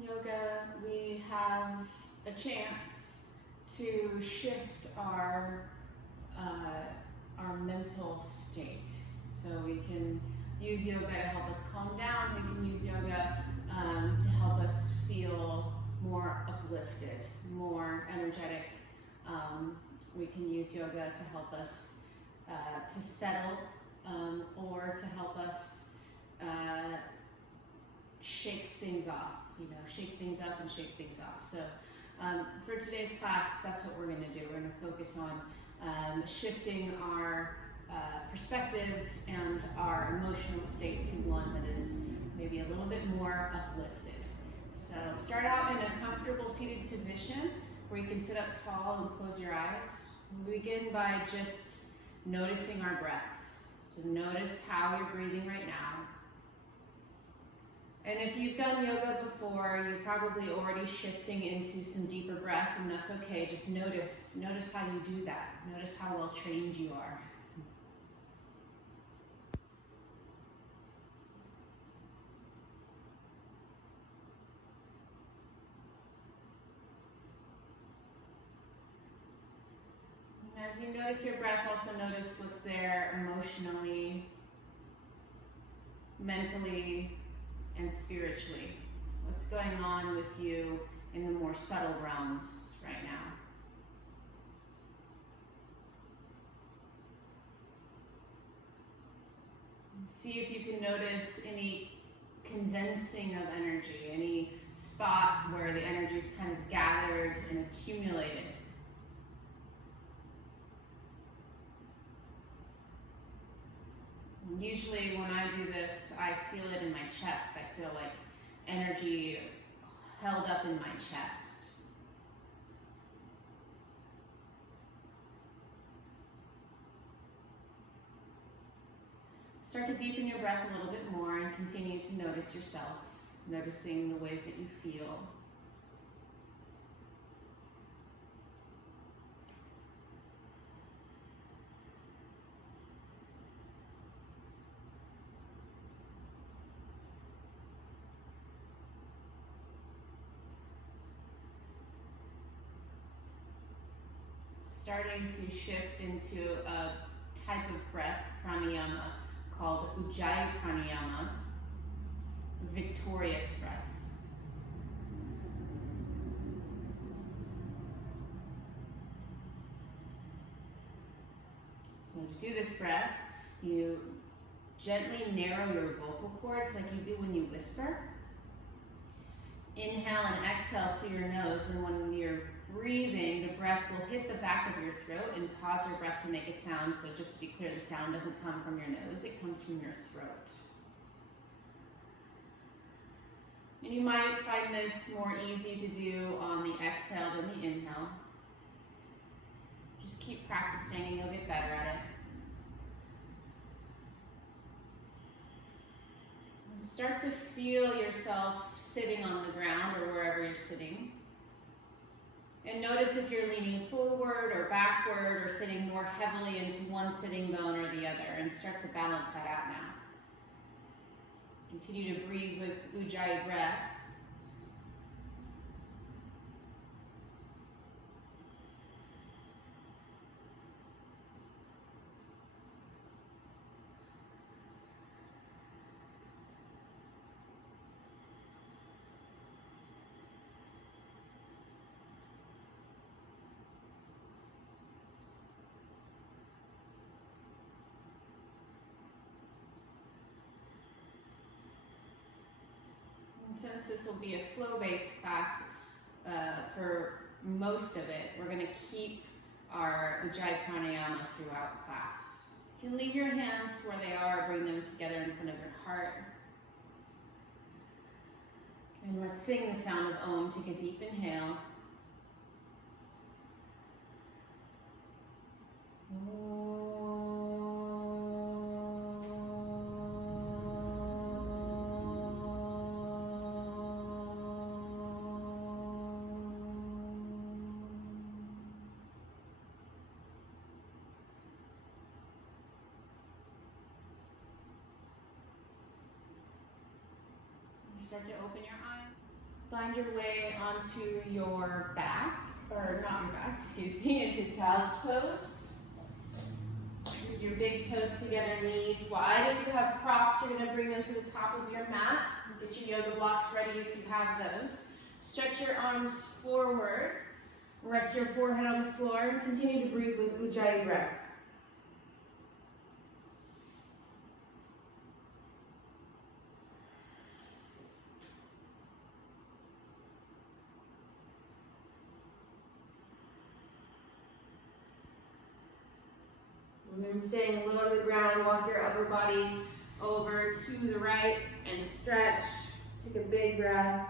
yoga, we have a chance to shift our mental state. So we can use yoga to help us calm down. We can use yoga to help us feel more uplifted, more energetic. We can use yoga to help us to settle or to help us shake things off, shake things up and shake things off. So for today's class, that's what we're going to do. We're going to focus on shifting our perspective and our emotional state to one that is maybe a little bit more uplifted. So start out in a comfortable seated position where you can sit up tall and close your eyes. We begin by just noticing our breath. So notice how you're breathing right now. And if you've done yoga before, you're probably already shifting into some deeper breath, and that's okay. Just notice how you do that. Notice how well trained you are. As you notice your breath, also notice what's there emotionally, mentally, and spiritually. So what's going on with you in the more subtle realms right now. See if you can notice any condensing of energy, any spot where the energy is kind of gathered and accumulated. Usually when I do this, I feel it in my chest. I feel like energy held up in my chest. Start to deepen your breath a little bit more and continue to notice yourself, noticing the ways that you feel. Starting to shift into a type of breath, pranayama, called Ujjayi pranayama, victorious breath. So to do this breath, you gently narrow your vocal cords like you do when you whisper. Inhale and exhale through your nose, and when you're breathing, the breath will hit the back of your throat and cause your breath to make a sound. So just to be clear, the sound doesn't come from your nose, it comes from your throat. And you might find this more easy to do on the exhale than the inhale. Just keep practicing and you'll get better at it. And start to feel yourself sitting on the ground or wherever you're sitting. And notice if you're leaning forward or backward or sitting more heavily into one sitting bone or the other, and start to balance that out now. Continue to breathe with Ujjayi breath. Since this will be a flow-based class for most of it, we're going to keep our Ujjayi pranayama throughout class. You can leave your hands where they are, bring them together in front of your heart. And let's sing the sound of Om. Take a deep inhale. Start to open your eyes. Find your way onto your back, or not your back, excuse me, into child's pose. With your big toes together, knees wide. If you have props, you're going to bring them to the top of your mat. Get your yoga blocks ready if you have those. Stretch your arms forward. Rest your forehead on the floor and continue to breathe with Ujjayi breath. And then staying low to the ground, walk your upper body over to the right and stretch. Take a big breath.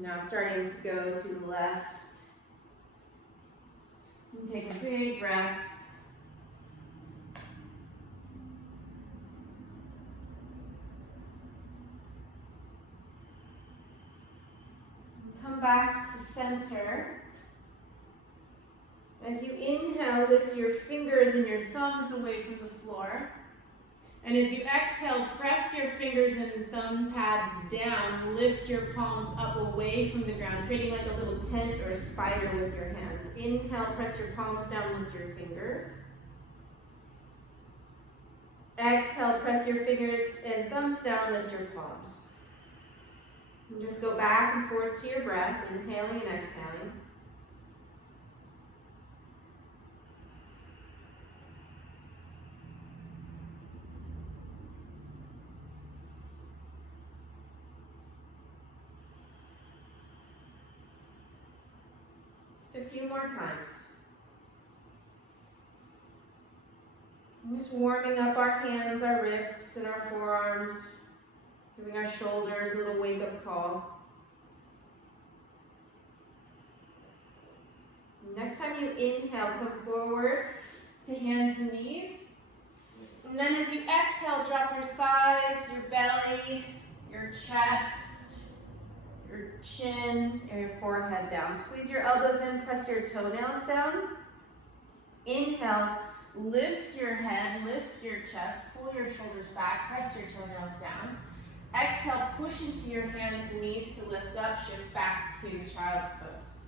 Now starting to go to the left. And take a big breath. And come back to center. As you inhale, lift your fingers and your thumbs away from the floor. And as you exhale, press your fingers and thumb pads down. Lift your palms up away from the ground, creating like a little tent or a spider with your hands. Inhale, press your palms down, lift your fingers. Exhale, press your fingers and thumbs down, lift your palms. And just go back and forth to your breath, inhaling and exhaling. A few more times. I'm just warming up our hands, our wrists, and our forearms, giving our shoulders a little wake-up call. Next time you inhale, come forward to hands and knees. And then as you exhale, drop your thighs, your belly, your chest, your chin, and your forehead down. Squeeze your elbows in, press your toenails down. Inhale, lift your head, lift your chest, pull your shoulders back, press your toenails down. Exhale, push into your hands and knees to lift up, shift back to child's pose.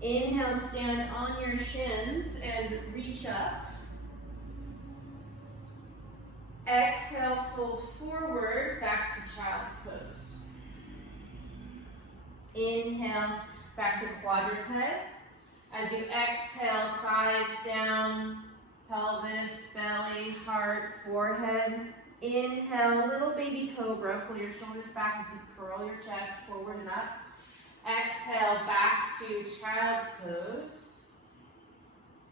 Inhale, stand on your shins and reach up. Exhale, fold forward, back to child's pose. Inhale, back to quadruped. As you exhale, thighs down, pelvis, belly, heart, forehead. Inhale, little baby cobra. Pull your shoulders back as you curl your chest forward and up. Exhale, back to child's pose.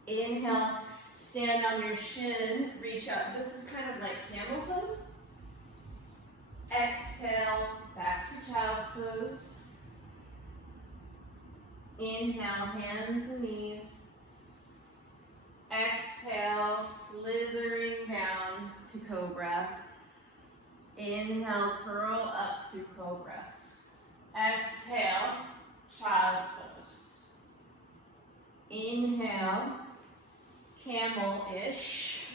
Inhale, stand on your shin, reach up. This is kind of like camel pose. Exhale, back to child's pose. Inhale, hands and knees. Exhale, slithering down to cobra. Inhale, curl up through cobra. Exhale, child's pose. Inhale, camel-ish.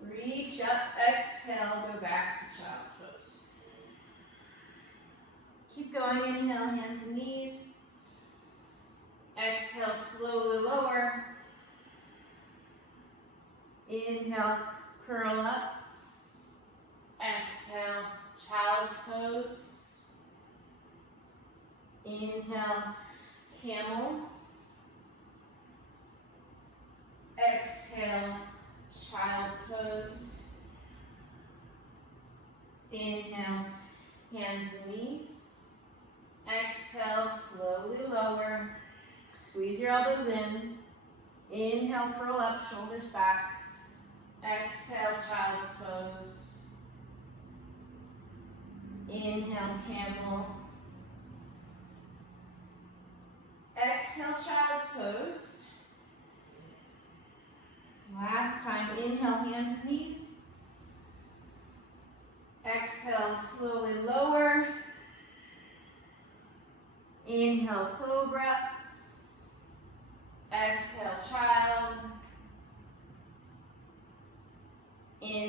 Reach up, exhale, go back to child's pose. Keep going, inhale, hands and knees. Exhale, slowly lower. Inhale, curl up. Exhale, child's pose. Inhale, camel. Exhale, child's pose. Inhale, hands and knees. Exhale, slowly lower. Squeeze your elbows in. Inhale, curl up, shoulders back. Exhale, child's pose. Inhale, camel. Exhale, child's pose. Last time, inhale, hands, knees. Exhale, slowly lower. Inhale, cobra. Exhale, child.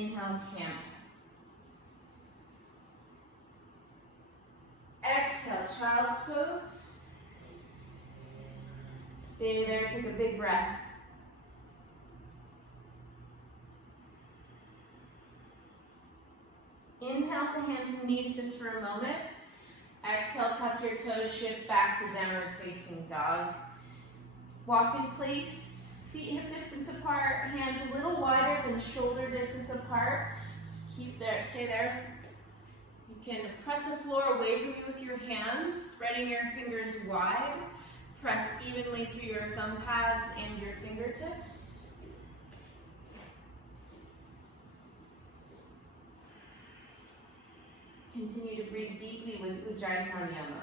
Inhale, camel. Exhale, child's pose. Stay there, take a big breath. Inhale to hands and knees just for a moment. Exhale, tuck your toes, shift back to downward facing dog. Walk in place, feet hip distance apart, hands a little wider than shoulder distance apart. Just keep there, stay there. You can press the floor away from you with your hands, spreading your fingers wide. Press evenly through your thumb pads and your fingertips. Continue to breathe deeply with Ujjayi Pranayama.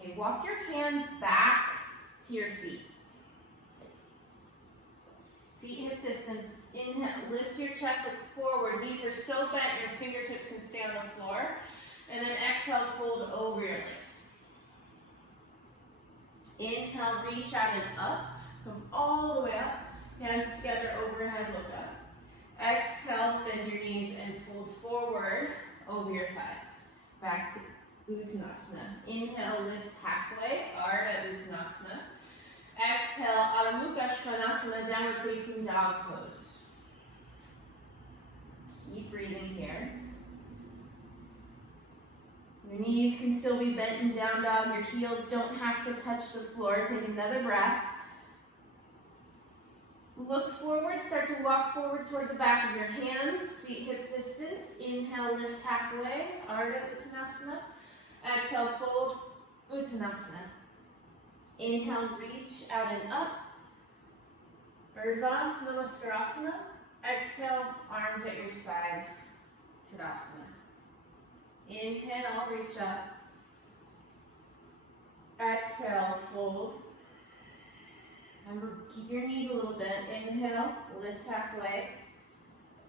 Okay, walk your hands back to your feet. Feet hip distance. Inhale, lift your chest, look forward. Knees are so bent, your fingertips can stay on the floor. And then exhale, fold over your legs. Inhale, reach out and up. Come all the way up. Hands together, overhead, look up. Exhale, bend your knees and fold forward over your thighs. Back to Uttanasana. Inhale, lift halfway, Ardha Uttanasana. Exhale, Adho Mukha Svanasana, downward facing dog pose. Keep breathing here. Your knees can still be bent in down dog. Your heels don't have to touch the floor. Take another breath. Look forward, start to walk forward toward the back of your hands, feet hip distance. Inhale, lift halfway, Ardha Uttanasana. Exhale, fold, Uttanasana. Inhale, reach out and up, Urdhva Namaskarasana. Exhale, arms at your side, Tadasana. Inhale, reach up. Exhale, fold. Remember, keep your knees a little bent. Inhale, lift halfway.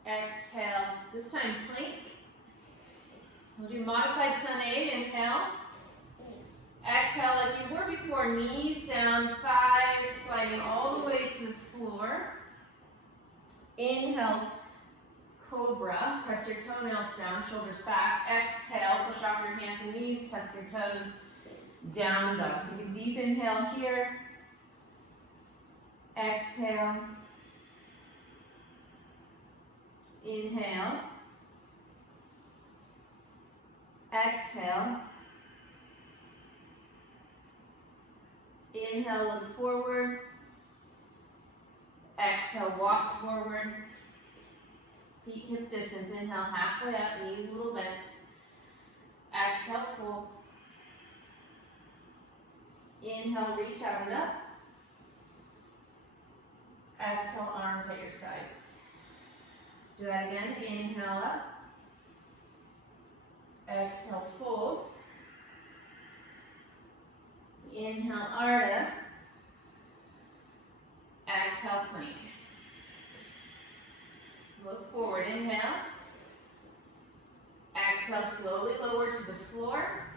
Exhale, this time plank. We'll do modified sun A. Inhale. Exhale like you were before. Knees down, thighs sliding all the way to the floor. Inhale, cobra. Press your toenails down, shoulders back. Exhale, push off your hands and knees, tuck your toes. Down dog. Take a deep inhale here. Exhale. Inhale. Exhale. Inhale, look forward. Exhale, walk forward. Feet hip distance. Inhale, halfway up, knees a little bent. Exhale, fold. Inhale, reach out and up. Exhale, arms at your sides. Let's do that again. Inhale up. Exhale, fold. Inhale, Ardha. Exhale, plank. Look forward, inhale. Exhale, slowly lower to the floor.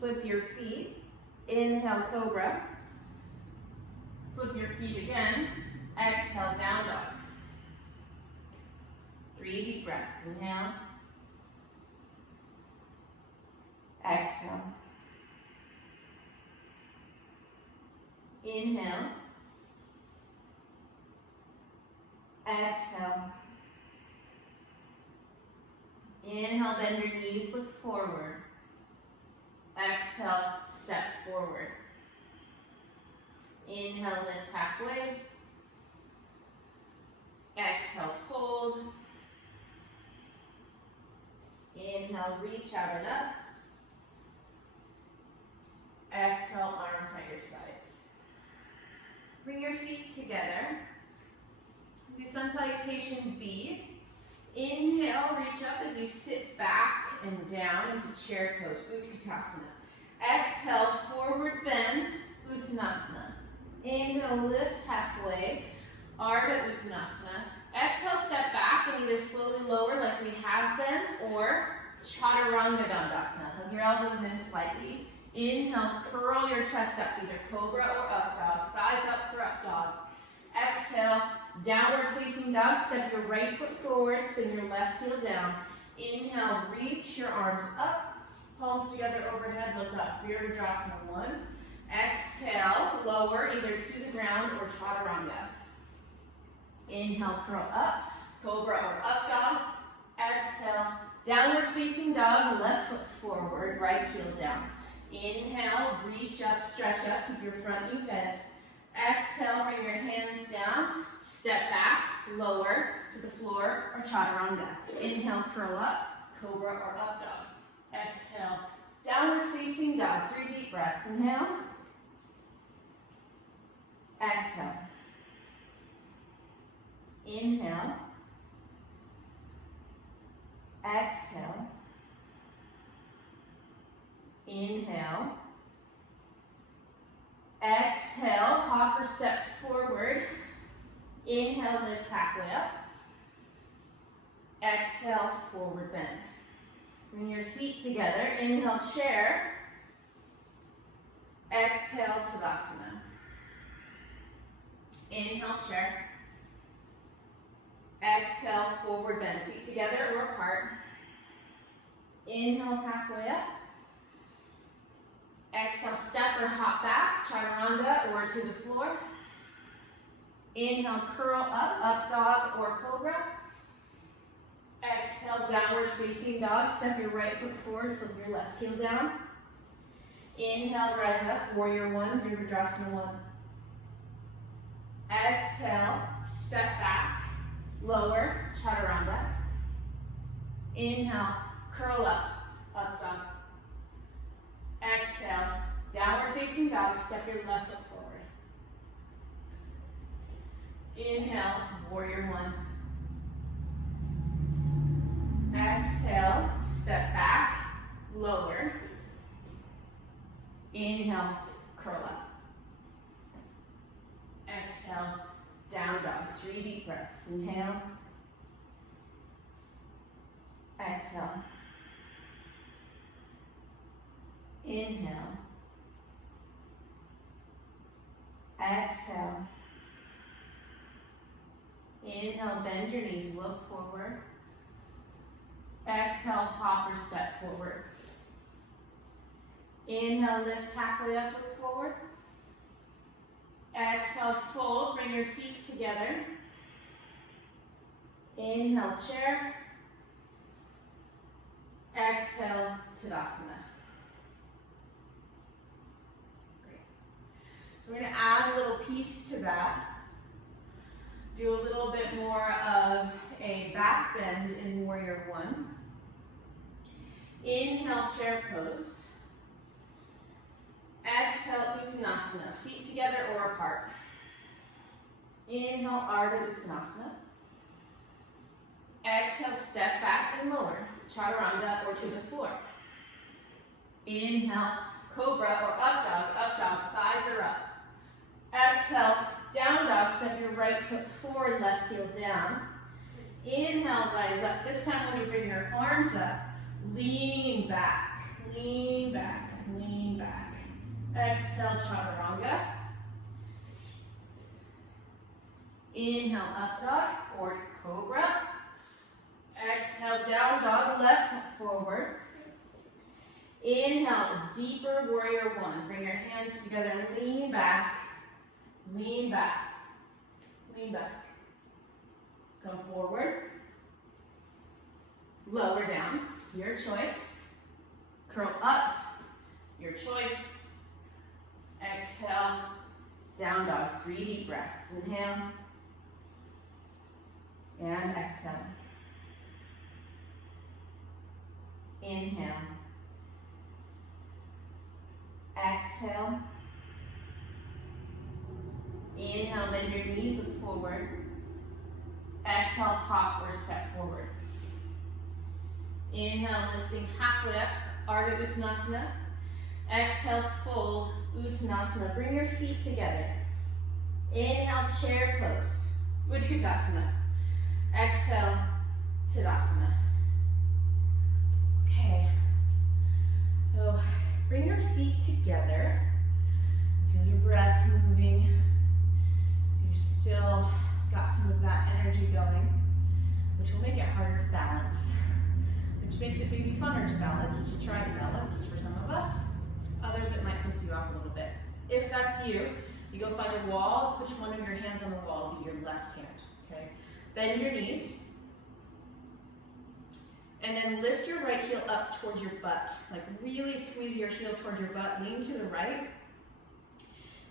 Flip your feet. Inhale, cobra. Flip your feet again. Exhale, down dog. 3 deep breaths. Inhale. Exhale. Inhale. Exhale. Inhale, bend your knees, look forward. Exhale, step forward. Inhale, lift halfway. Exhale, fold. Inhale, reach out and up. Exhale, arms at your sides. Bring your feet together. Do sun salutation B. Inhale, reach up as you sit back and down into chair pose, Utkatasana. Exhale, forward bend, Uttanasana. Inhale, lift halfway, Ardha Uttanasana. Exhale, step back and either slowly lower like we have been, or Chaturanga Dandasana. Hug your elbows in slightly. Inhale, curl your chest up, either cobra or up dog. Thighs up for up dog. Exhale, downward facing dog. Step your right foot forward, spin your left heel down. Inhale, reach your arms up, palms together overhead, look up. Virabhadrasana 1. Exhale, lower either to the ground or chaturanga. Inhale, curl up, cobra or up dog. Exhale, downward facing dog, left foot forward, right heel down. Inhale, reach up, stretch up, keep your front knee bent. Exhale, bring your hands down, step back, lower to the floor or chaturanga. Inhale, curl up, cobra or up dog. Exhale, downward facing dog. 3 deep breaths. Inhale. Exhale. Inhale. Exhale. Inhale. Exhale, hop or step forward. Inhale, lift halfway up. Exhale, forward bend. Bring your feet together. Inhale, chair. Exhale, Tadasana. Inhale, chair. Exhale, forward bend. Feet together or apart. Inhale, halfway up. Exhale, step or hop back, chaturanga or to the floor. Inhale, curl up, up dog or cobra. Exhale, downward facing dog. Step your right foot forward, flip your left heel down. Inhale, rise up, warrior 1, Virabhadrasana 1. Exhale, step back, lower, chaturanga. Inhale, curl up, up dog. Exhale, downward facing dog, step your left foot forward. Inhale, warrior 1. Exhale, step back, lower. Inhale, curl up. Exhale, down dog. 3 deep breaths. Inhale. Exhale. Inhale. Exhale. Inhale, bend your knees, look forward. Exhale, hop or step forward. Inhale, lift halfway up, look forward. Exhale, fold, bring your feet together. Inhale, chair. Exhale, Tadasana. Great. So we're going to add a little piece to that. Do a little bit more of a back bend in warrior 1. Inhale, chair pose. Exhale, Uttanasana. Feet together or apart. Inhale, Ardha Uttanasana. Exhale, step back and lower. Chaturanga or to the floor. Inhale, cobra or up dog, thighs are up. Exhale, down dog, step your right foot forward, left heel down. Inhale, rise up. This time when you bring your arms up, lean back, lean back, lean back. Exhale, chaturanga. Inhale, up dog or cobra. Exhale, down dog, left foot forward. Inhale, deeper warrior 1. Bring your hands together, lean back, lean back, lean back. Come forward. Lower down, your choice. Curl up, your choice. Exhale, down dog, 3 deep breaths. Inhale, and exhale. Inhale. Exhale. Inhale, bend your knees, look forward. Exhale, hop or step forward. Inhale, lifting halfway up, Ardha Uttanasana. Exhale, fold, Uttanasana. Bring your feet together. Inhale, chair pose, Uttanasana. Exhale, Tadasana. Okay, so bring your feet together. Feel your breath moving. So you're still got some of that energy going, which will make it harder to balance, which makes it maybe funner to balance, to try to balance for some of us. Others, it might piss you off a little bit. If that's you, you go find a wall, put one of your hands on the wall to be your left hand, okay? Bend your knees, and then lift your right heel up towards your butt. Like really squeeze your heel towards your butt, lean to the right.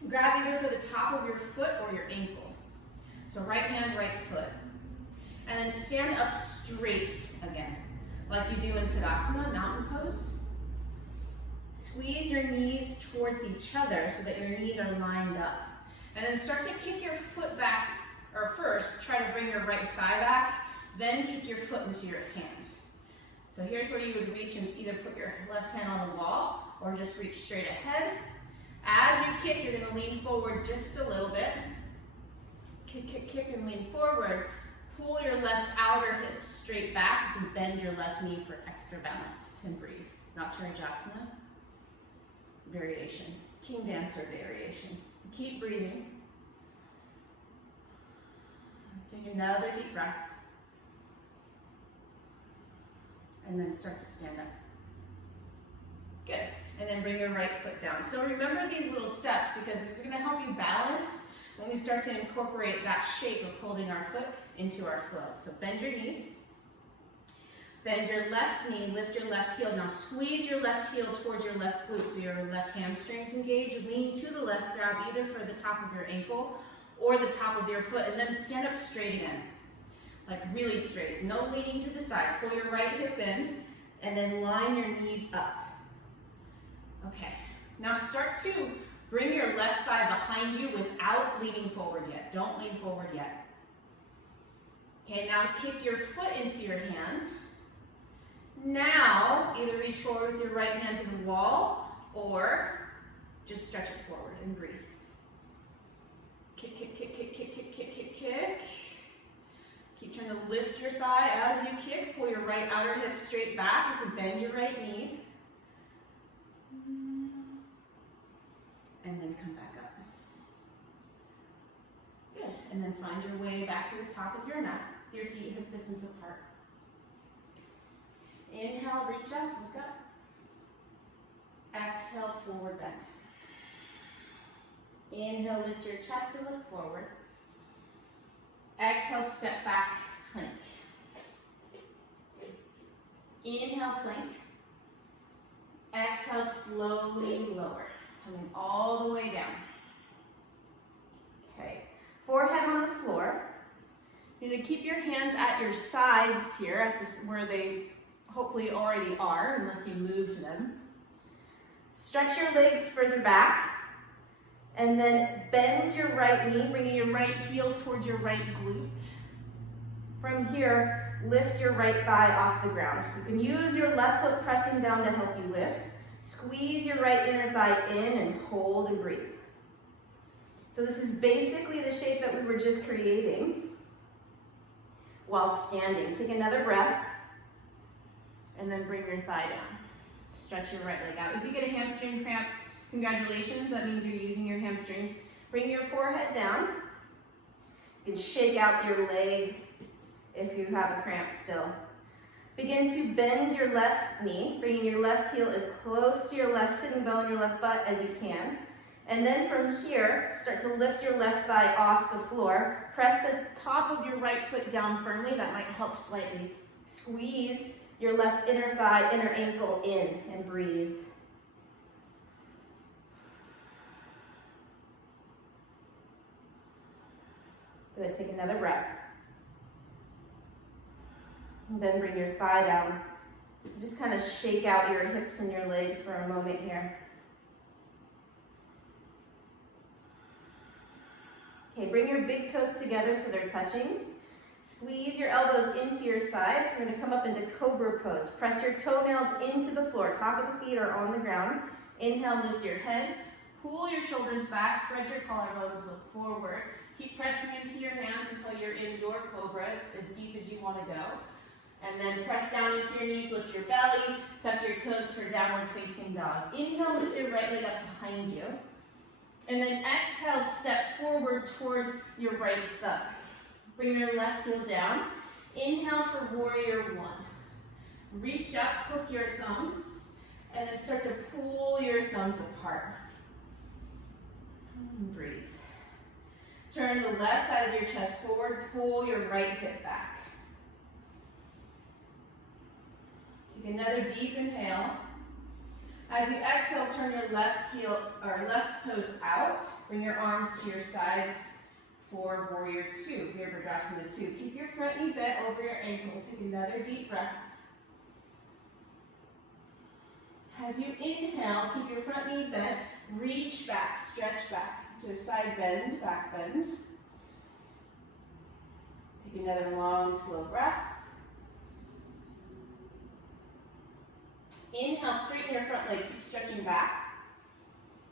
Grab either for the top of your foot or your ankle. So right hand, right foot. And then stand up straight again, like you do in Tadasana, mountain pose. Squeeze your knees towards each other so that your knees are lined up. And then start to kick your foot back, or first, try to bring your right thigh back, then kick your foot into your hand. So here's where you would reach and either put your left hand on the wall or just reach straight ahead. As you kick, you're gonna lean forward just a little bit. Kick, kick, kick, and lean forward. Pull your left outer hip straight back. You can bend your left knee for extra balance and breathe. Natarajasa variation. King Dancer variation. Keep breathing. Take another deep breath. And then start to stand up. Good. And then bring your right foot down. So remember these little steps because it's going to help you balance when we start to incorporate that shape of holding our foot into our flow. So bend your knees. Bend your left knee, lift your left heel. Now squeeze your left heel towards your left glute so your left hamstrings engage. Lean to the left, grab either for the top of your ankle or the top of your foot, and then stand up straight again. Like really straight, no leaning to the side. Pull your right hip in and then line your knees up. Okay, now start to bring your left thigh behind you without leaning forward yet. Don't lean forward yet. Okay, now kick your foot into your hand. Now, either reach forward with your right hand to the wall or just stretch it forward and breathe. Kick, kick, kick, kick, kick, kick, kick, kick, kick. Keep trying to lift your thigh as you kick. Pull your right outer hip straight back. You can bend your right knee. And then come back up. Good. And then find your way back to the top of your mat. Your feet hip distance apart. Inhale, reach up, look up. Exhale, forward bend. Inhale, lift your chest and look forward. Exhale, step back, plank. Inhale, plank. Exhale, slowly lower. Coming all the way down. Okay, forehead on the floor. You're going to keep your hands at your sides here, at this, where they hopefully already are, unless you moved them. Stretch your legs further back. And then bend your right knee, bringing your right heel towards your right glute. From here, lift your right thigh off the ground. You can use your left foot pressing down to help you lift. Squeeze your right inner thigh in and hold and breathe. So this is basically the shape that we were just creating while standing. Take another breath and then bring your thigh down. Stretch your right leg out. If you get a hamstring cramp, congratulations, that means you're using your hamstrings. Bring your forehead down. You can shake out your leg if you have a cramp still. Begin to bend your left knee, bringing your left heel as close to your left sitting bone, your left butt as you can. And then from here, start to lift your left thigh off the floor. Press the top of your right foot down firmly. That might help slightly. Squeeze your left inner thigh, inner ankle in, and breathe. Good, take another breath. And then bring your thigh down. Just kind of shake out your hips and your legs for a moment here. Okay, bring your big toes together so they're touching. Squeeze your elbows into your sides. We're going to come up into cobra pose. Press your toenails into the floor. Top of the feet are on the ground. Inhale, lift your head. Pull your shoulders back. Spread your collarbones, look forward. Keep pressing into your hands until you're in your cobra, as deep as you want to go. And then press down into your knees, lift your belly, tuck your toes for downward facing dog. Inhale, lift your right leg up behind you. And then exhale, step forward toward your right thumb. Bring your left heel down. Inhale for warrior one. Reach up, hook your thumbs, and then start to pull your thumbs apart. And breathe. Turn the left side of your chest forward, pull your right hip back. Take another deep inhale. As you exhale, turn your left heel or left toes out. Bring your arms to your sides for warrior two, Virabhadrasana 2. Keep your front knee bent over your ankle. Take another deep breath. As you inhale, keep your front knee bent, reach back, stretch back to a side bend, back bend. Take another long, slow breath. Inhale, straighten your front leg, keep stretching back.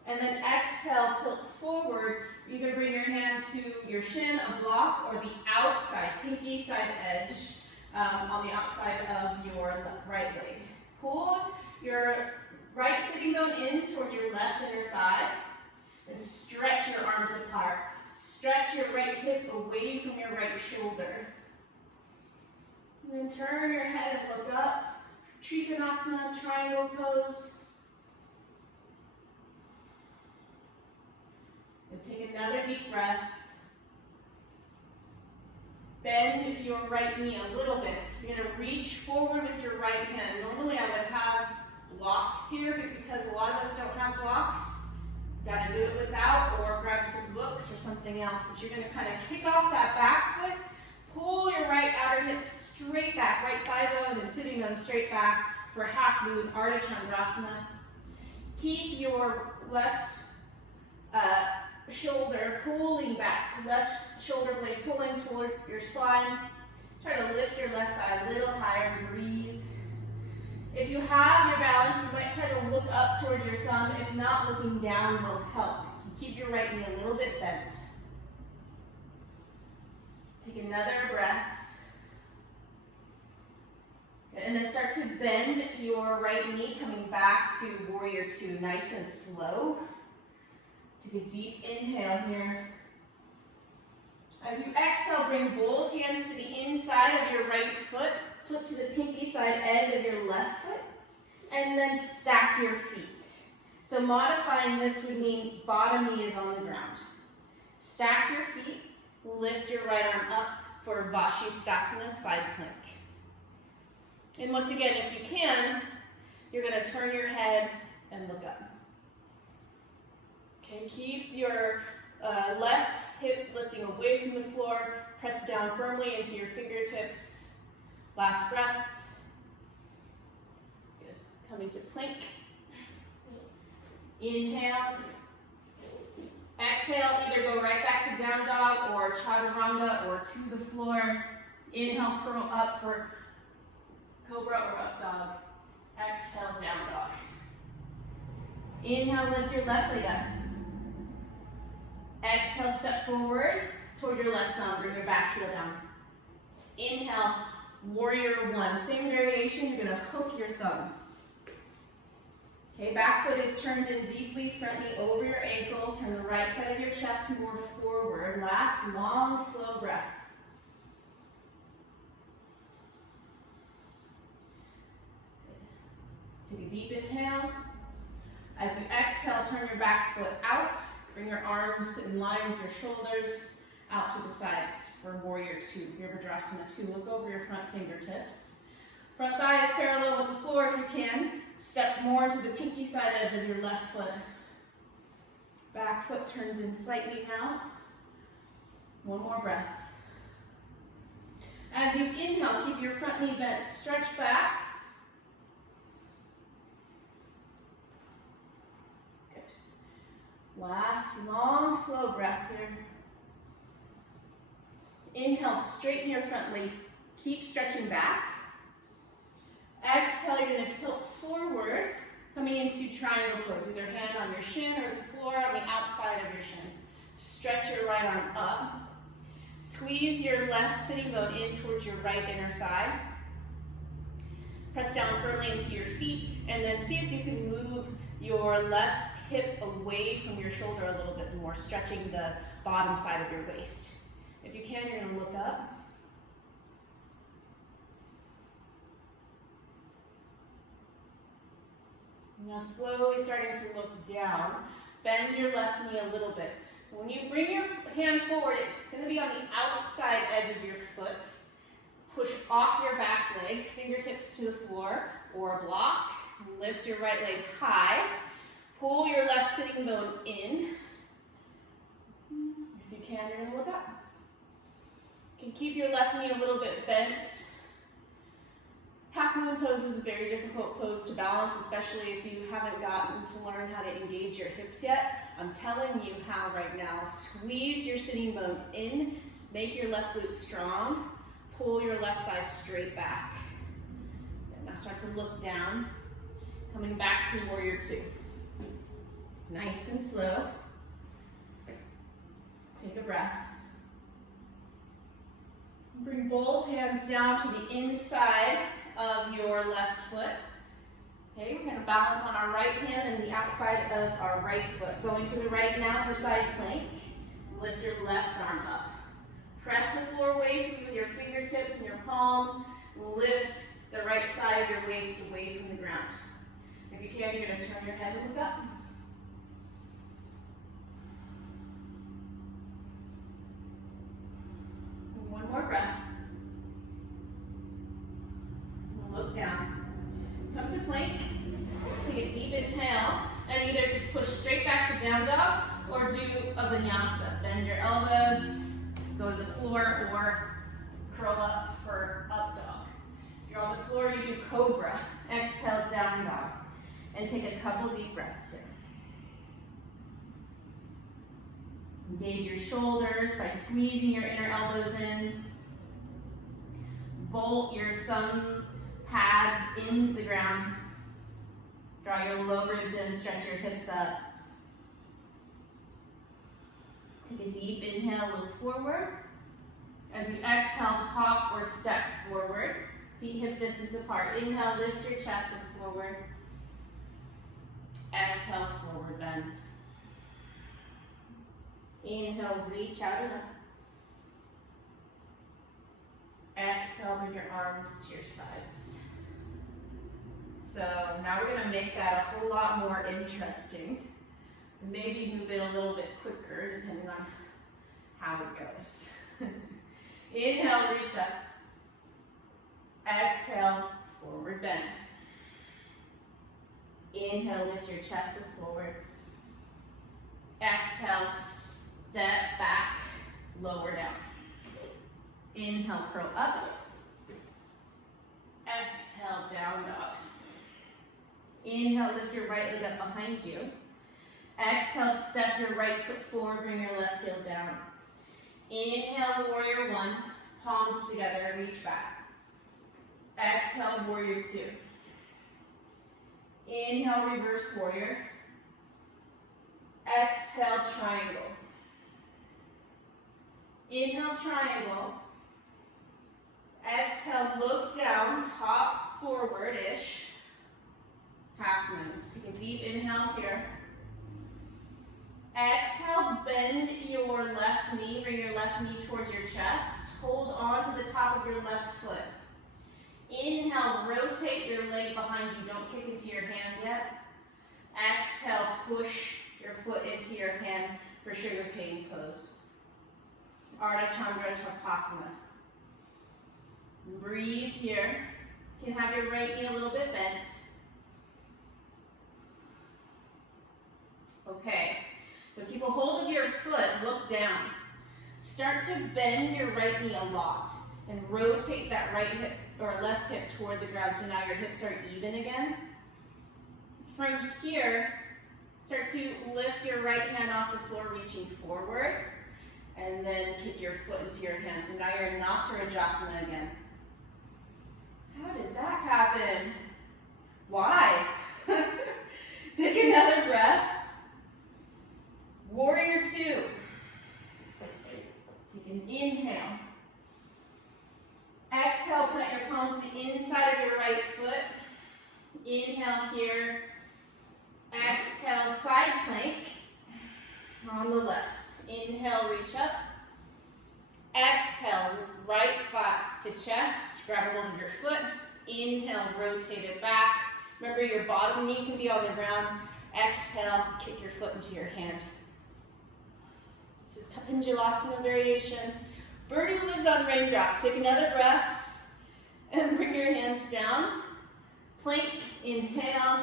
And then exhale, tilt forward. You're going to bring your hand to your shin, a block, or the outside, pinky side edge on the outside of your right leg. Pull your right sitting bone in towards your left inner thigh, and stretch your arms apart. Stretch your right hip away from your right shoulder. And then turn your head and look up. Trikonasana, triangle pose. And take another deep breath. Bend your right knee a little bit. You're going to reach forward with your right hand. Normally I would have blocks here, but because a lot of us don't have blocks, got to do it without, or grab some books or something else. But you're going to kind of kick off that back foot, pull your right outer hip straight back, right thigh bone and sitting bone straight back for half moon, Ardha Chandrasana. Keep your left shoulder pulling back, left shoulder blade pulling toward your spine. Try to lift your left thigh a little higher, breathe. If you have your balance, you might try to look up towards your thumb. If not, looking down will help. Keep your right knee a little bit bent. Take another breath. And then start to bend your right knee, coming back to warrior two, nice and slow. Take a deep inhale here. As you exhale, bring both hands to the inside of your right foot. Flip to the pinky side edge of your left foot. And then stack your feet. So modifying this would mean bottom knee is on the ground. Stack your feet. Lift your right arm up for Vashisthasana, side plank. And once again, if you can, you're going to turn your head and look up. Okay, keep your left hip lifting away from the floor. Press down firmly into your fingertips. Last breath. Good. Coming to plank. Inhale. Exhale, either go right back to down dog or chaturanga or to the floor. Inhale, curl up for cobra or up dog. Exhale, down dog. Inhale, lift your left leg up. Exhale, step forward toward your left thumb. Bring your back heel down. Inhale, warrior one. Same variation, you're going to hook your thumbs. Okay, back foot is turned in deeply, front knee over your ankle. Turn the right side of your chest more forward. Last long, slow breath. Take a deep inhale. As you exhale, turn your back foot out. Bring your arms in line with your shoulders out to the sides for warrior two, Virabhadrasana 2. Look over your front fingertips. Front thigh is parallel with the floor if you can. Step more to the pinky side edge of your left foot. Back foot turns in slightly now. One more breath. As you inhale, keep your front knee bent, stretch back. Good. Last long, slow breath here. Inhale, straighten your front leg. Keep stretching back. Exhale, you're going to tilt forward, coming into triangle pose. Either hand on your shin or the floor on the outside of your shin. Stretch your right arm up. Squeeze your left sitting bone in towards your right inner thigh. Press down firmly into your feet, and see if you can move your left hip away from your shoulder a little bit more, stretching the bottom side of your waist. If you can, you're going to look up. Now slowly starting to look down. Bend your left knee a little bit. When you bring your hand forward, it's going to be on the outside edge of your foot. Push off your back leg, fingertips to the floor or a block. Lift your right leg high. Pull your left sitting bone in. If you can, you're going to look up. You can keep your left knee a little bit bent. Half moon pose is a very difficult pose to balance, especially if you haven't gotten to learn how to engage your hips yet. I'm telling you how right now. Squeeze your sitting bone in, make your left glute strong, pull your left thigh straight back. And now start to look down, coming back to warrior two. Nice and slow. Take a breath. Bring both hands down to the inside of your left foot. Okay, we're going to balance on our right hand and the outside of our right foot. Going to the right now for side plank. Lift your left arm up. Press the floor away from you with your fingertips and your palm. Lift the right side of your waist away from the ground. If you can, you're going to turn your head and look up. And one more breath. Look down. Come to plank. Take a deep inhale and either just push straight back to down dog or do a vinyasa. Bend your elbows, go to the floor, or curl up for up dog. If you're on the floor, you do cobra. Exhale, down dog. And take a couple deep breaths in. Engage your shoulders by squeezing your inner elbows in. Bolt your thumb pads into the ground. Draw your low ribs in, stretch your hips up. Take a deep inhale, look forward. As you exhale, hop or step forward. Feet hip distance apart. Inhale, lift your chest and forward. Exhale, forward bend. Inhale, reach out and up. Exhale, bring your arms to your sides. So now we're going to make that a whole lot more interesting. Maybe move it a little bit quicker depending on how it goes. Inhale, reach up. Exhale, forward bend. Inhale, lift your chest and forward. Exhale, step back, lower down. Inhale, curl up. Exhale, down dog. Inhale, lift your right leg up behind you. Exhale, step your right foot forward, bring your left heel down. Inhale, warrior one, palms together, reach back. Exhale, warrior two. Inhale, reverse warrior. Exhale, triangle. Inhale, triangle. Exhale, look down, hop forward-ish. Half moon. Take a deep inhale here. Exhale, bend your left knee, bring your left knee towards your chest. Hold on to the top of your left foot. Inhale, rotate your leg behind you. Don't kick into your hand yet. Exhale, push your foot into your hand for sugar cane pose. Ardha Chandra Chopasana. Breathe here. You can have your right knee a little bit bent. Okay, so keep a hold of your foot, look down. Start to bend your right knee a lot and rotate that right hip or left hip toward the ground so now your hips are even again. From here, start to lift your right hand off the floor, reaching forward, and then kick your foot into your hand. So now you're in Natarajasa again. How did that happen? Why? Take another breath. Warrior two. Take an inhale. Exhale, plant your palms to the inside of your right foot. Inhale here. warrior. Exhale, side plank on the left. Inhale, reach up. Exhale, right foot to chest. Grab a hold of your foot. Inhale, rotate it back. Remember, your bottom knee can be on the ground. Exhale, kick your foot into your hand. This is Kapinjalasa variation. Bird who lives on raindrops. Take another breath and bring your hands down. Plank, inhale.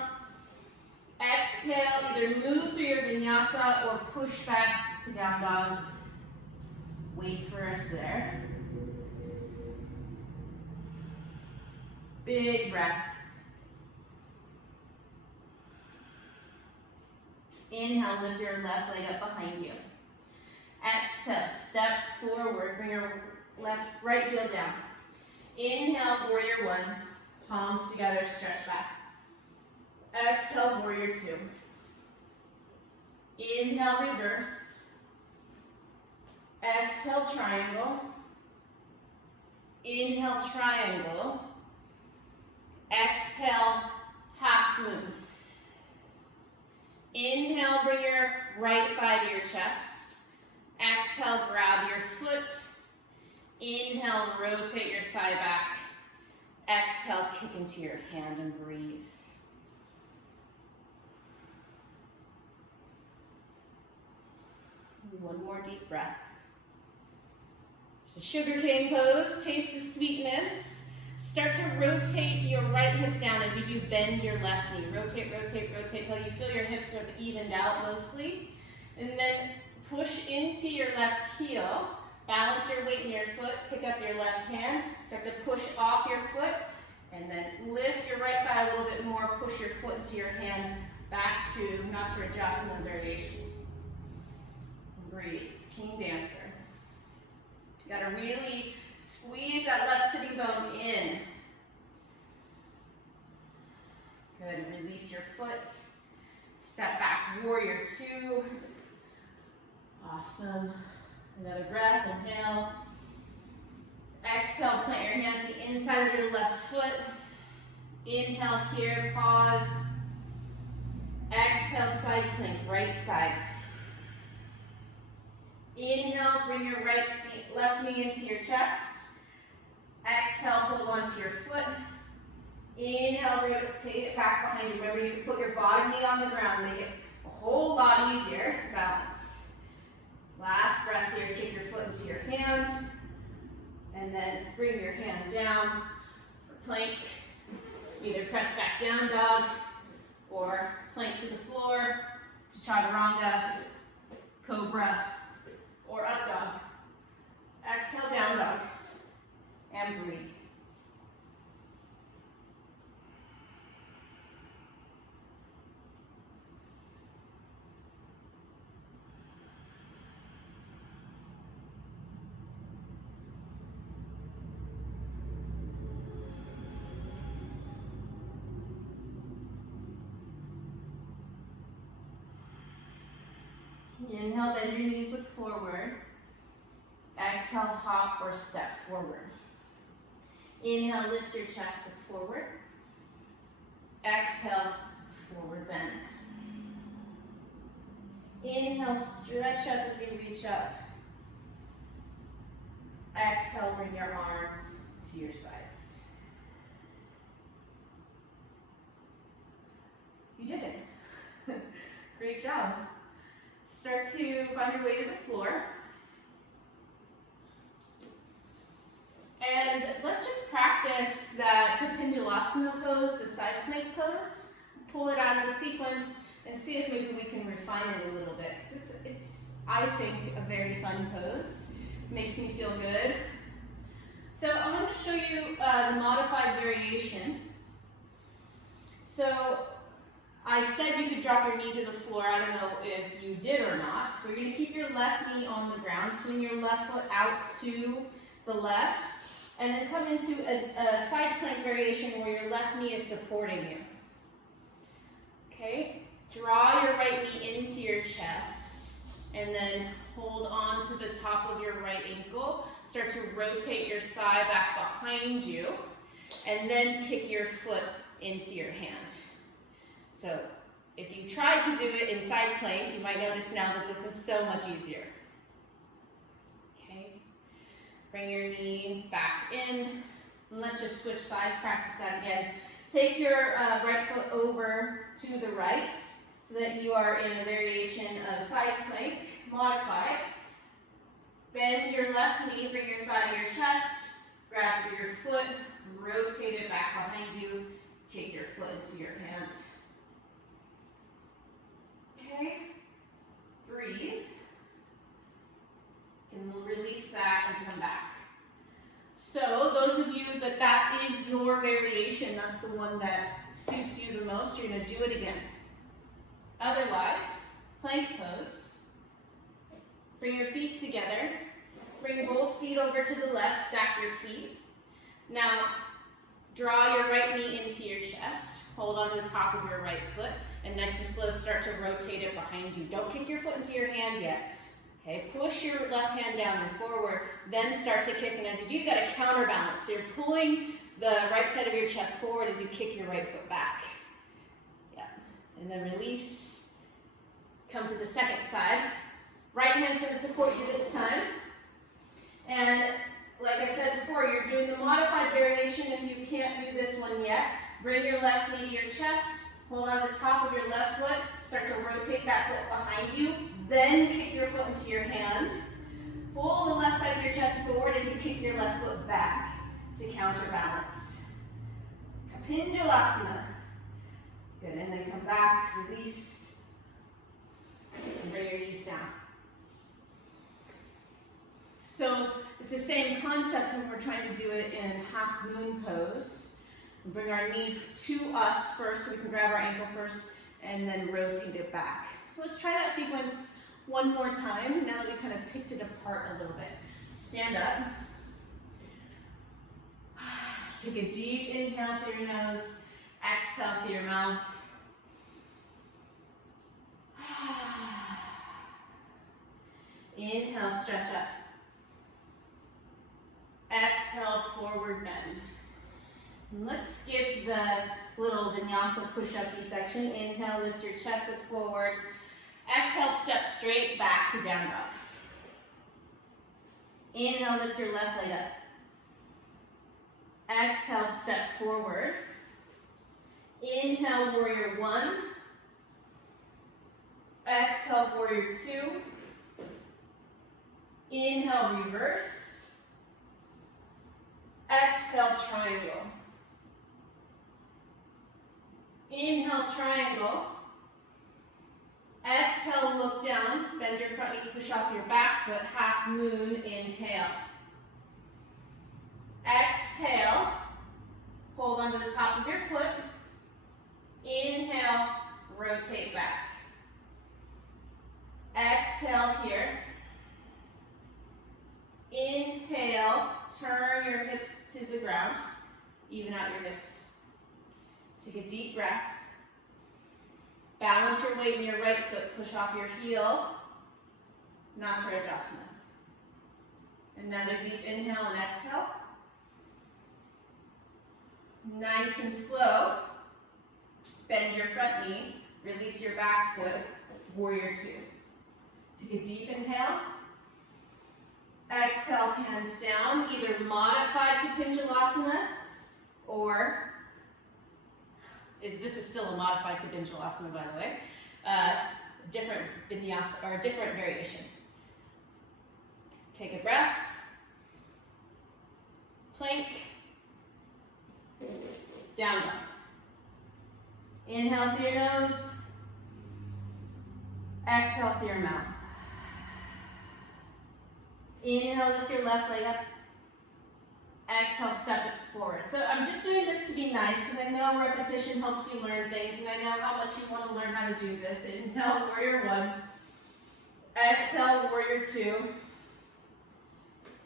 Exhale, either move through your vinyasa or push back to down dog. Wait for us there. Big breath. Inhale, lift your left leg up behind you. Exhale, step forward, bring your right heel down. Inhale, warrior one. Palms together, stretch back. Exhale, warrior two. Inhale, reverse. Exhale, triangle. Inhale, triangle. Exhale, half moon. Inhale, bring your right thigh to your chest. Exhale, grab your foot. Inhale, rotate your thigh back. Exhale, kick into your hand and breathe. One more deep breath. It's a sugarcane pose. Taste the sweetness. Start to rotate your right hip down as you do bend your left knee. Rotate, rotate, rotate till you feel your hips are evened out mostly. And then push into your left heel. Balance your weight in your foot. Pick up your left hand. Start to push off your foot. And then lift your right thigh a little bit more. Push your foot into your hand back to Natarajasa variation. Breathe. King Dancer. You gotta really squeeze that left sitting bone in. Good. Release your foot. Step back, warrior two. Awesome. Another breath. Inhale. Exhale, plant your hands to the inside of your left foot. Inhale here, pause. Exhale, side plank, right side. Inhale, bring your left knee into your chest. Exhale, hold on to your foot. Inhale, rotate it back behind you. Remember, you can put your bottom knee on the ground, make it a whole lot easier to balance. Last breath here, kick your foot into your hand. And then bring your hand down for plank. Either press back down dog or plank to the floor to chaturanga, cobra, or up dog. Exhale, down dog, and breathe. Inhale, bend your knees, look forward. Exhale, hop or step forward. Inhale, lift your chest, look forward. Exhale, forward bend. Inhale, stretch up as you reach up. Exhale, bring your arms to your sides. You did it. Great job. Start to find your way to the floor. And let's just practice that Kapinjalasa pose, the side plank pose. Pull it out of the sequence and see if maybe we can refine it a little bit. Because it's, I think, a very fun pose. It makes me feel good. So I want to show you the modified variation. So I said you could drop your knee to the floor. I don't know if you did or not. We're going to keep your left knee on the ground. Swing your left foot out to the left. And then come into a side plank variation where your left knee is supporting you. Okay? Draw your right knee into your chest. And then hold on to the top of your right ankle. Start to rotate your thigh back behind you. And then kick your foot into your hand. So if you tried to do it in side plank, you might notice now that this is so much easier. Okay, bring your knee back in. And let's just switch sides, practice that again. Take your right foot over to the right so that you are in a variation of side plank, modified. Bend your left knee, bring your thigh to your chest, grab for your foot, rotate it back behind you, kick your foot into your hand. Okay, breathe, and release that and come back. So those of you that is your variation, that's the one that suits you the most, you're going to do it again. Otherwise, plank pose. Bring your feet together. Bring both feet over to the left, stack your feet. Now, draw your right knee into your chest. Hold onto the top of your right foot, and nice and slow, start to rotate it behind you. Don't kick your foot into your hand yet. Okay, push your left hand down and forward, then start to kick, and as you do, you got to counterbalance. So you're pulling the right side of your chest forward as you kick your right foot back. Yeah, and then release. Come to the second side. Right hand's going to support you this time. And like I said before, you're doing the modified variation. If you can't do this one yet, bring your left knee to your chest, hold on the top of your left foot, start to rotate that foot behind you, then kick your foot into your hand. Pull the left side of your chest forward as you kick your left foot back to counterbalance. Kapinjalasa. Good, and then come back, release, and bring your knees down. So it's the same concept when we're trying to do it in half moon pose. We bring our knee to us first so we can grab our ankle first and then rotate it back. So let's try that sequence one more time. Now that we kind of picked it apart a little bit. Stand up. Take a deep inhale through your nose. Exhale through your mouth. Inhale, stretch up. Exhale, forward bend. And let's skip the little vinyasa push-up-y section. Inhale, lift your chest up forward. Exhale, step straight back to down dog. Inhale, lift your left leg up. Exhale, step forward. Inhale, warrior one. Exhale, warrior two. Inhale, reverse. Exhale, triangle. Inhale, triangle. Exhale, look down. Bend your front knee, push off your back foot. Half moon, inhale. Exhale, hold onto the top of your foot. Inhale, rotate back. Exhale here. Inhale, turn your hip to the ground. Even out your hips. Take a deep breath. Balance your weight in your right foot. Push off your heel. Natarajasa. Another deep inhale and exhale. Nice and slow. Bend your front knee. Release your back foot. Warrior two. Take a deep inhale. Exhale, hands down. Either modified Kapinjalasa or this is still a modified Kapinjalasa, by the way. Different vinyasa or different variation. Take a breath. Plank. Down dog. Inhale through your nose. Exhale through your mouth. Inhale, lift your left leg up. Exhale, step it forward. So I'm just doing this to be nice because I know repetition helps you learn things and I know how much you want to learn how to do this. Inhale, warrior one. Exhale, warrior two.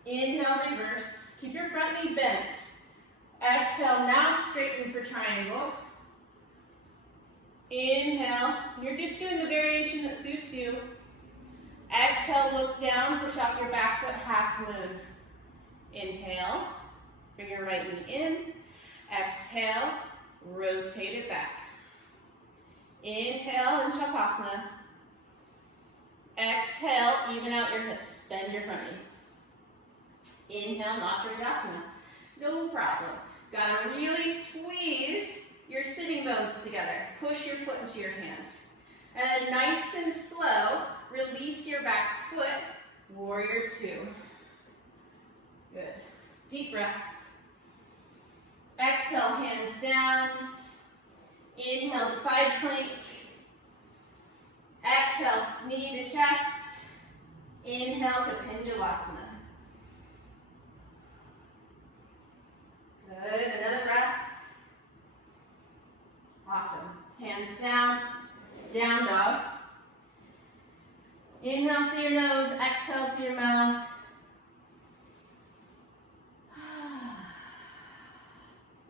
Inhale, reverse. Keep your front knee bent. Exhale, now straighten for triangle. Inhale. You're just doing the variation that suits you. Exhale, look down, push off your back foot, half moon. Inhale, bring your right knee in. Exhale, rotate it back. Inhale in Chopasana. Exhale, even out your hips. Bend your front knee. Inhale, Natarajasa. No problem. Gotta really squeeze your sitting bones together. Push your foot into your hand. And then nice and slow, release your back foot. Warrior two. Good. Deep breath. Exhale, hands down. Inhale, side plank. Exhale, knee to chest. Inhale, Kapinjalasa. Good, another breath. Awesome. Hands down, down dog. Inhale through your nose, exhale through your mouth.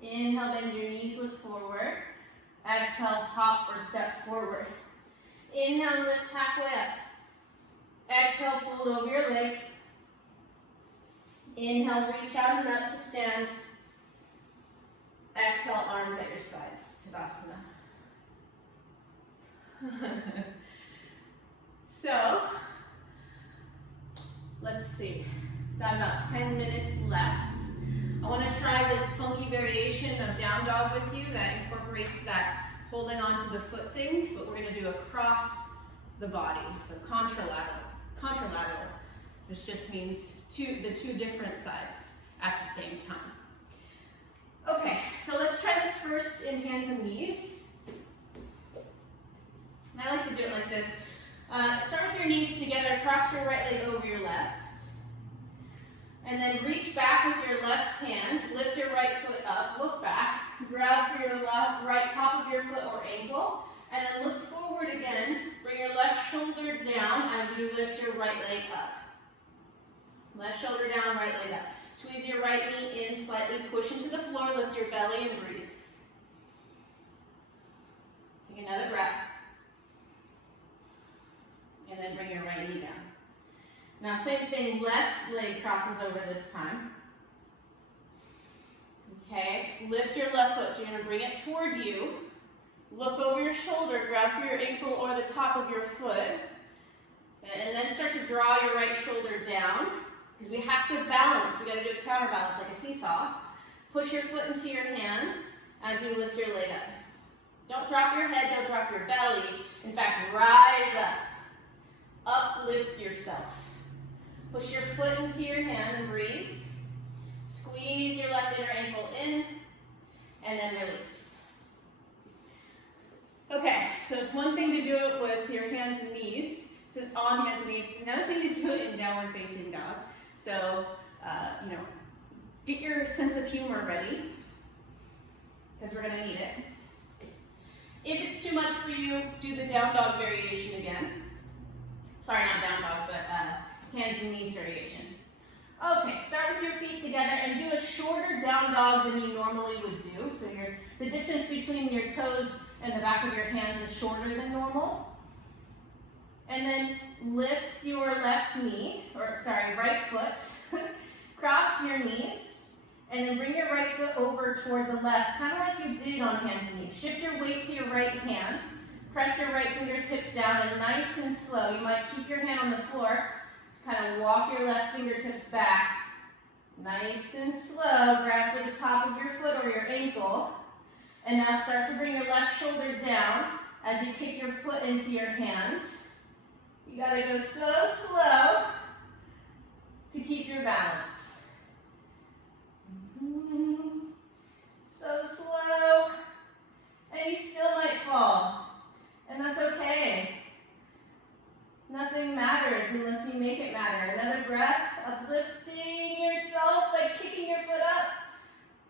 Inhale, bend your knees, look forward. Exhale, hop or step forward. Inhale, lift halfway up. Exhale, fold over your legs. Inhale, reach out and up to stand. Exhale, arms at your sides, Tadasana. So, let's see. Got about 10 minutes left. I want to try this funky variation of down dog with you that incorporates that holding onto the foot thing, but we're going to do across the body, so contralateral, which just means the two different sides at the same time. Okay, so let's try this first in hands and knees. And I like to do it like this. Start with your knees together, cross your right leg over your left. And then reach back with your left hand, lift your right foot up, look back, grab for your right top of your foot or ankle, and then look forward again, bring your left shoulder down as you lift your right leg up. Left shoulder down, right leg up. Squeeze your right knee in slightly, push into the floor, lift your belly and breathe. Take another breath. And then bring your right knee down. Now same thing, left leg crosses over this time. Okay, lift your left foot, so you're going to bring it toward you. Look over your shoulder, grab for your ankle or the top of your foot. And then start to draw your right shoulder down, because we have to balance. We got to do a counterbalance like a seesaw. Push your foot into your hand as you lift your leg up. Don't drop your head, don't drop your belly. In fact, rise up. Uplift yourself. Push your foot into your hand and breathe. Squeeze your left inner ankle in, and then release. Okay, so it's one thing to do it with your hands and knees, so on hands and knees. It's another thing to do it in downward facing dog. So, get your sense of humor ready, because we're going to need it. If it's too much for you, do the down dog variation again. Sorry, not down dog, but hands and knees variation. Okay, start with your feet together and do a shorter down dog than you normally would do. So the distance between your toes and the back of your hands is shorter than normal. And then lift your right foot, cross your knees, and then bring your right foot over toward the left, kind of like you did on hands and knees. Shift your weight to your right hand, press your right fingertips down, and nice and slow, you might keep your hand on the floor, just kind of walk your left fingertips back. Nice and slow, grab for the top of your foot or your ankle, and now start to bring your left shoulder down as you kick your foot into your hand. You gotta go so slow to keep your balance. So slow, and you still might fall, and that's okay. Nothing matters unless you make it matter. Another breath, uplifting yourself by kicking your foot up,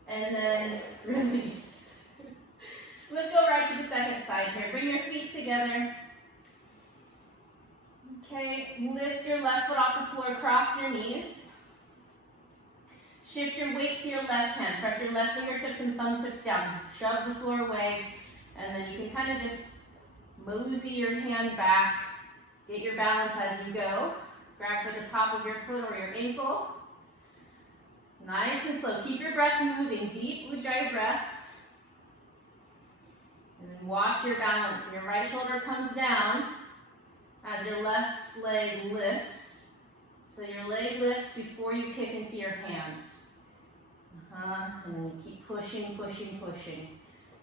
and then release. Let's go right to the second side here. Bring your feet together. Okay, lift your left foot off the floor, cross your knees. Shift your weight to your left hand. Press your left fingertips and thumb tips down. Shove the floor away, and then you can kind of just mosey your hand back. Get your balance as you go. Grab for the top of your foot or your ankle. Nice and slow. Keep your breath moving. Deep Ujjayi breath. And then watch your balance. Your right shoulder comes down as your left leg lifts. So your leg lifts before you kick into your hand. And then you keep pushing, pushing, pushing.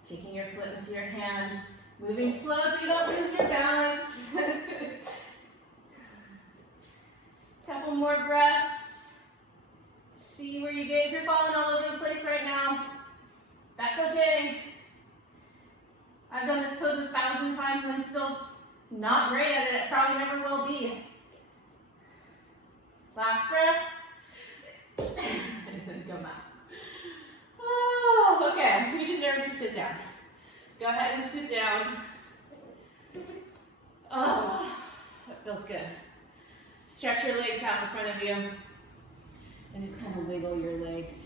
Kicking your foot into your hand. Moving slow so you don't lose your balance. Couple more breaths. See where you get. If you're falling all over the place right now, that's okay. I've done this pose 1,000 times and I'm still not great at it. It probably never will be. Last breath. And then come out. Oh, okay. You deserve to sit down. Go ahead and sit down. Oh, that feels good. Stretch your legs out in front of you and just kind of wiggle your legs.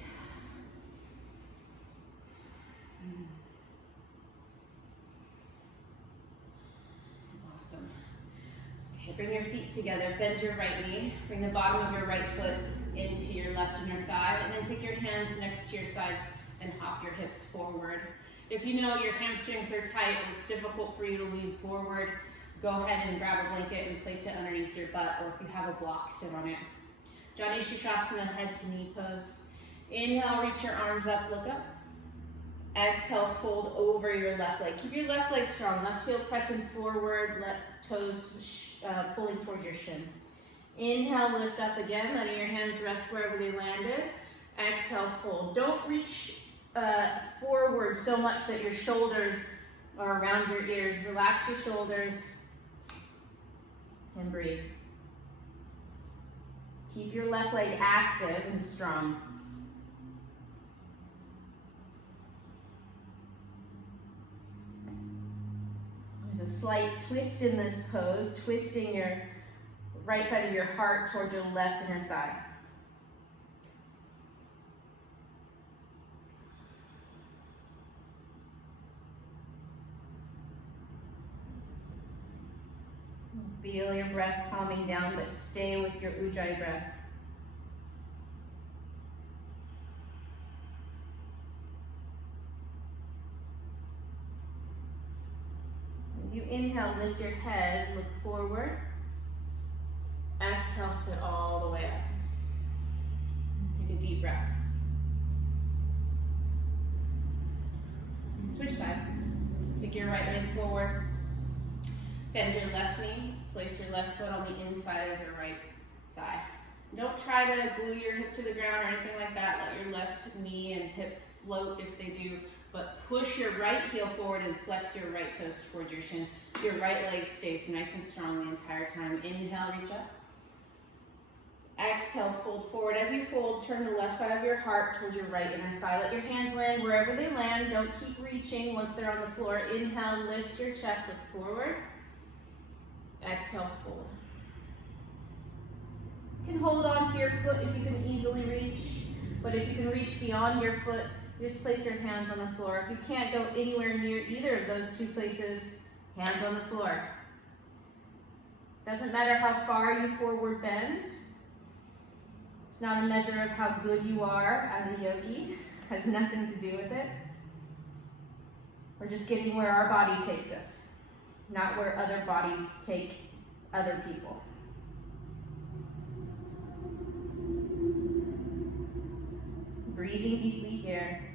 Awesome. Okay, bring your feet together. Bend your right knee. Bring the bottom of your right foot into your left inner thigh, and then take your hands next to your sides and hop your hips forward. If you know your hamstrings are tight or it's difficult for you to lean forward, go ahead and grab a blanket and place it underneath your butt, or if you have a block, sit on it. Natarajasa, head to knee pose. Inhale, reach your arms up, look up. Exhale, fold over your left leg. Keep your left leg strong, left heel pressing forward, left toes pulling towards your shin. Inhale, lift up again, letting your hands rest wherever they landed. Exhale, fold. Don't reach forward so much that your shoulders are around your ears. Relax your shoulders and breathe. Keep your left leg active and strong. There's a slight twist in this pose, twisting your right side of your heart towards your left inner thigh. Feel your breath calming down, but stay with your Ujjayi breath. As you inhale, lift your head, look forward. Exhale, sit all the way up. Take a deep breath. Switch sides. Take your right leg forward. Bend your left knee. Place your left foot on the inside of your right thigh. Don't try to glue your hip to the ground or anything like that. Let your left knee and hip float if they do, but push your right heel forward and flex your right toes towards your shin so your right leg stays nice and strong the entire time. Inhale, reach up. Exhale, fold forward. As you fold, turn the left side of your heart towards your right inner thigh. Let your hands land wherever they land. Don't keep reaching once they're on the floor. Inhale, lift your chest, look forward. Exhale, fold. You can hold on to your foot if you can easily reach, but if you can reach beyond your foot, just place your hands on the floor. If you can't go anywhere near either of those two places, hands on the floor. Doesn't matter how far you forward bend. It's not a measure of how good you are as a yogi. It has nothing to do with it. We're just getting where our body takes us, not where other bodies take other people. Breathing deeply here.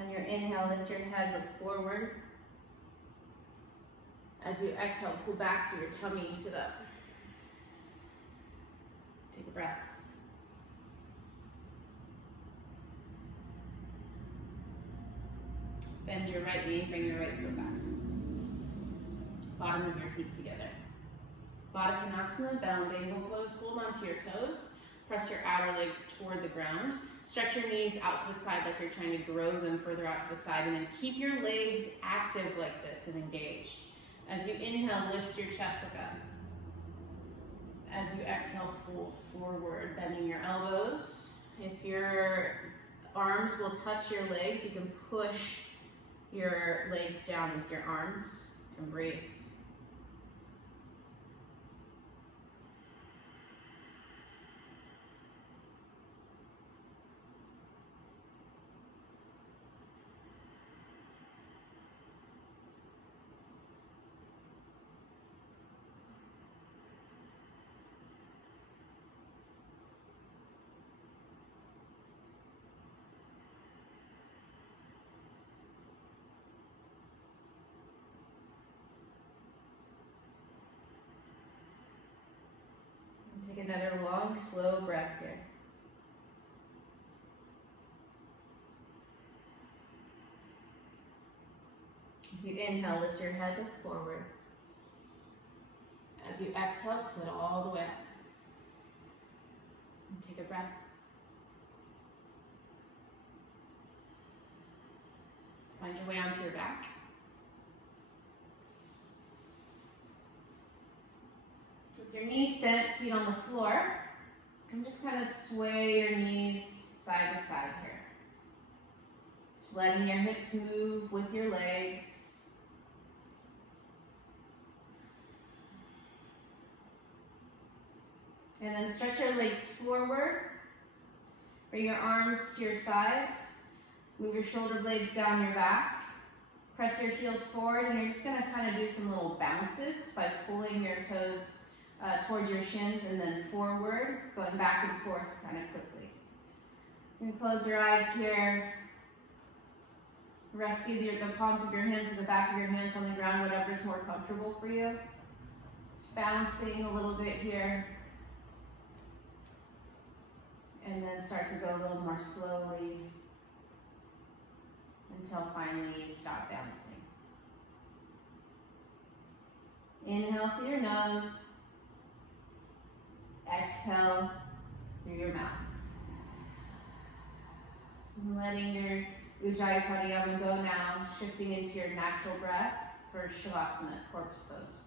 On your inhale, lift your head, look forward. As you exhale, pull back through your tummy, sit up. Take a breath. Bend your right knee, bring your right foot back. Bottom of your feet together. Baddha Konasana, bound angle pose. Hold onto your toes. Press your outer legs toward the ground. Stretch your knees out to the side like you're trying to grow them further out to the side, and then keep your legs active like this and engaged. As you inhale, lift your chest look up. As you exhale, fold forward, bending your elbows. If your arms will touch your legs, you can push your legs down with your arms and breathe. Take another long, slow breath here. As you inhale, lift your head, look forward. As you exhale, sit all the way up. And take a breath. Find your way onto your back. With your knees bent, feet on the floor, and just kind of sway your knees side to side here. Just letting your hips move with your legs. And then stretch your legs forward. Bring your arms to your sides. Move your shoulder blades down your back. Press your heels forward, and you're just going to kind of do some little bounces by pulling your toes towards your shins and then forward, going back and forth kind of quickly. You can close your eyes here. Rest either the palms of your hands or the back of your hands on the ground, whatever is more comfortable for you. Just bouncing a little bit here. And then start to go a little more slowly until finally you stop bouncing. Inhale through your nose. Exhale through your mouth. And letting your Ujjayi Pranayama go now, shifting into your natural breath for Shavasana, corpse pose.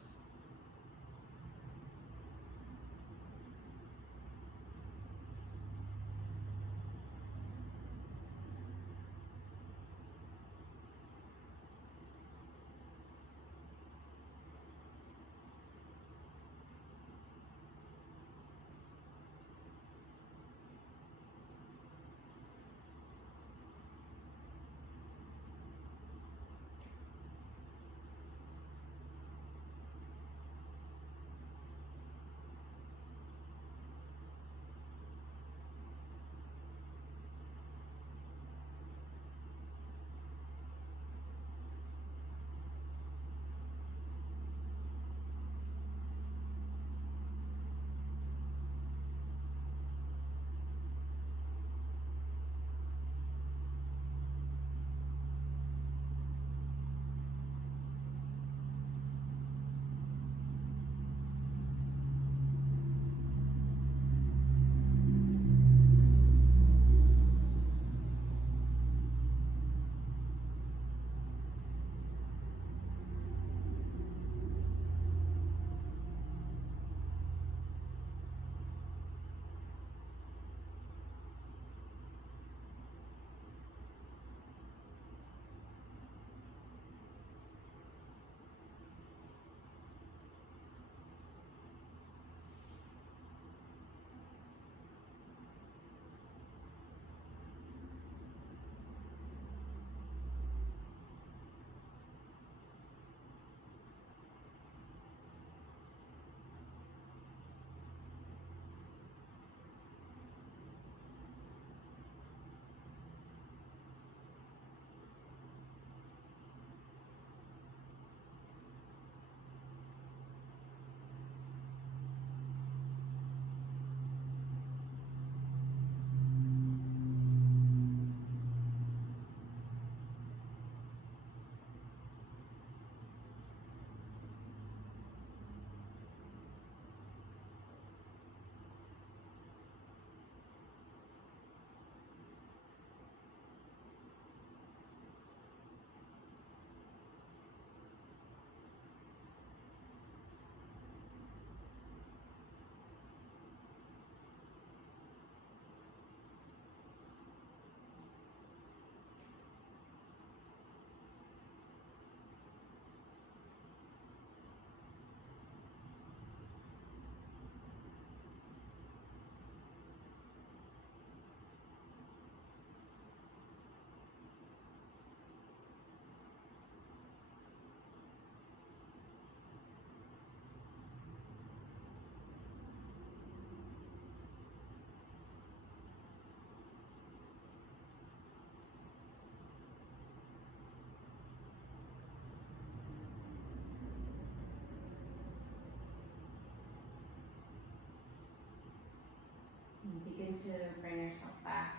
Begin to bring yourself back.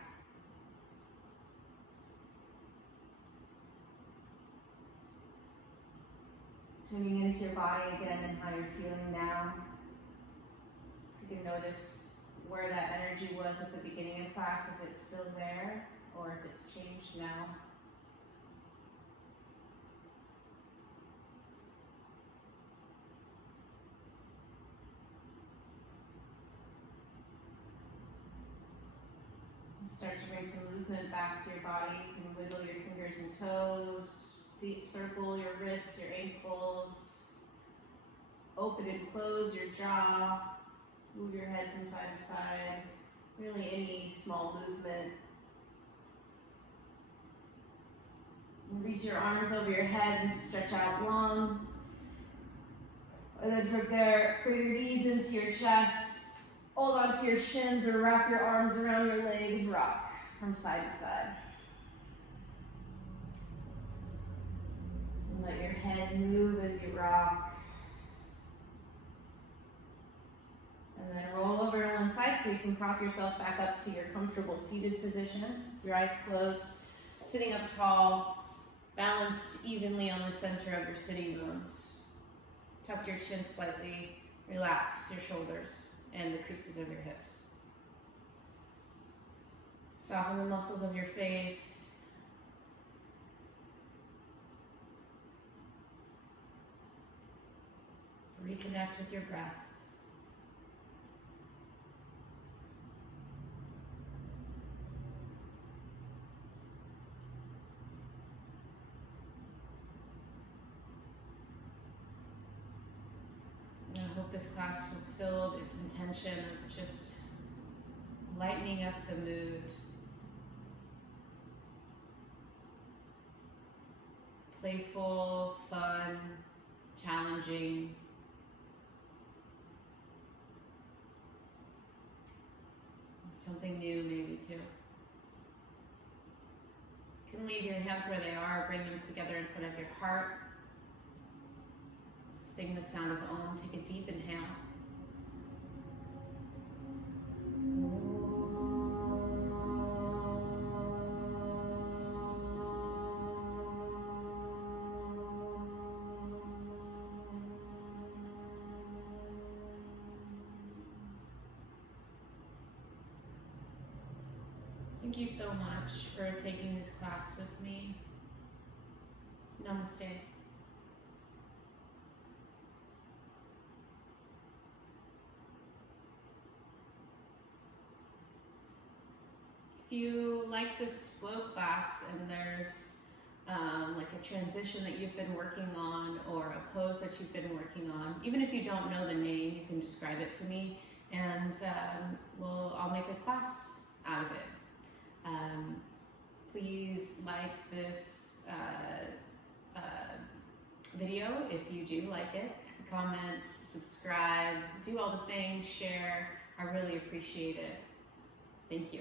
Tuning into your body again and how you're feeling now. You can notice where that energy was at the beginning of class, if it's still there or if it's changed now. Start to bring some movement back to your body. You can wiggle your fingers and toes, circle your wrists, your ankles, open and close your jaw, move your head from side to side, really any small movement. Reach your arms over your head and stretch out long. And then from there, bring your knees into your chest. Hold onto your shins or wrap your arms around your legs, rock from side to side. And let your head move as you rock. And then roll over to one side so you can prop yourself back up to your comfortable seated position. Your eyes closed, sitting up tall, balanced evenly on the center of your sitting bones. Tuck your chin slightly, relax your shoulders and the creases of your hips. Soften the muscles of your face. Reconnect with your breath. And I hope this class fulfilled its intention of just lightening up the mood. Playful, fun, challenging. Something new maybe too. You can leave your hands where they are, bring them together in front of your heart. Sing the sound of Om, take a deep inhale. Thank you so much for taking this class with me. Namaste. If you like this flow class and there's like a transition that you've been working on or a pose that you've been working on, even if you don't know the name, you can describe it to me and I'll make a class out of it. Please like this video if you do like it. Comment, subscribe, do all the things, share. I really appreciate it. Thank you.